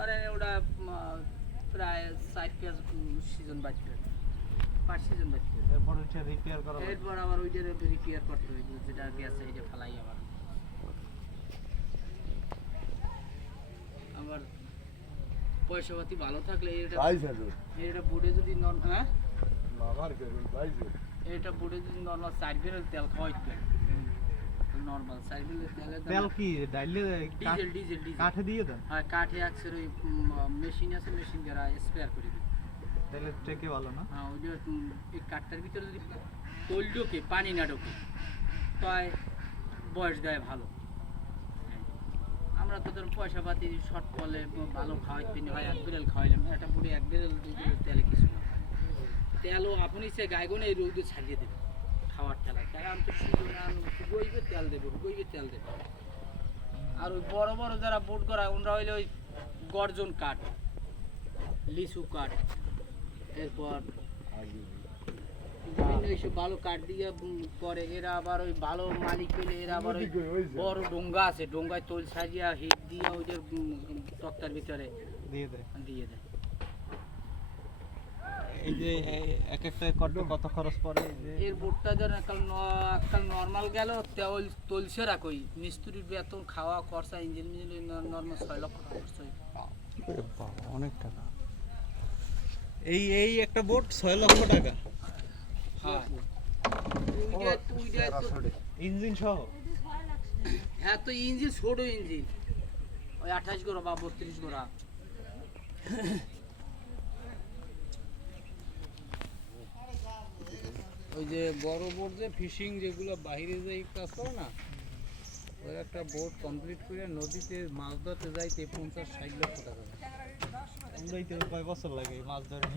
ধরেন ওটা প্রায় 4-5 সিজন বাঁচবে, 5 সিজন বাঁচবে। এরপর হচ্ছে রিপেয়ার করা হবে। এরপর আবার ওইটার রিপেয়ার করতে হবে, যেটা গেছে এটা ফেলাই আবার। আবার পয়সাপাতি ভালো থাকলে এটা বোর্ডে যদি হ্যাঁ এটা বোর্ডে যদি নর্মাল 4 বেরেল তেল খাওয়াইতে নর্মাল 4 বেরেল তেল কি ডাইলে ডিজেল কাঠে দিয়ে দেন? হ্যাঁ, কাঠে একসের ওই মেশিন আছে, মেশিন দ্বারা স্পেয়ার করে দিই। তাহলে থেকে ভালো না? হ্যাঁ, ওই যে এই কাঠটার ভিতরে যদি তৈল ঢোকে, পানি না ঢোকে, তাই বয়স দেয় ভালো। আমরা তো ধরুন পয়সা পাতি শর্ট পড়লে ভালো খাওয়াইতে হয়, 1 বেরেল খাওয়াইলাম, একটা পুরো 1 বেরেল 2 বেরেল তেলে কিছু না। তেলও আপনি সে গাইগনে এই রোদে ছাড়িয়ে দেবে খাওয়ার তেলা, তারা আমি তো শুধু না গইবে তেল দেবো, গইবে তেল দেবো। আর ওই বড় বড় যারা বোট করা ওরা হইলে ওই গর্জন কাঠ, লিচু কাঠ, এরপর বিভিন্ন এইসব ভালো কাঠ দিয়ে করে। এরা আবার ওই ভালো মালিক পেলে এরা আবার ওই বড় ডোঙ্গা আছে, ডোঙ্গায় তোল সাজিয়া হিট দিয়ে ওইটার তক্তার ভিতরে দিয়ে দেয়। দিয়ে দেয়। এই যে এক একটা কত খরচ পড়ে? এর বোটটা ধর একটা নর্মাল গেল তলছে রাখই, মিস্ত্রির বেতন, খাওয়া খরচা, ইঞ্জিন নর্মাল 6 লক্ষ টাকা খরচ হয়। অনেক টাকা। এই একটা বোট 6 লক্ষ টাকা? হ্যাঁ, ইঞ্জিন সহ? হ্যাঁ, তো ইঞ্জিন ছোট ইঞ্জিন, ওই 28 গোড়া বা 32 গোড়া। ওই যে বড় বোট যে ফিশিং যেগুলো বাইরে যে কাজ করে না, ওই একটা বোট কমপ্লিট করে নদীতে মাছ ধরতে যাইতে 50-60 লক্ষ টাকা। আমরাই তো কয় বছর লাগে মাছ ধরে।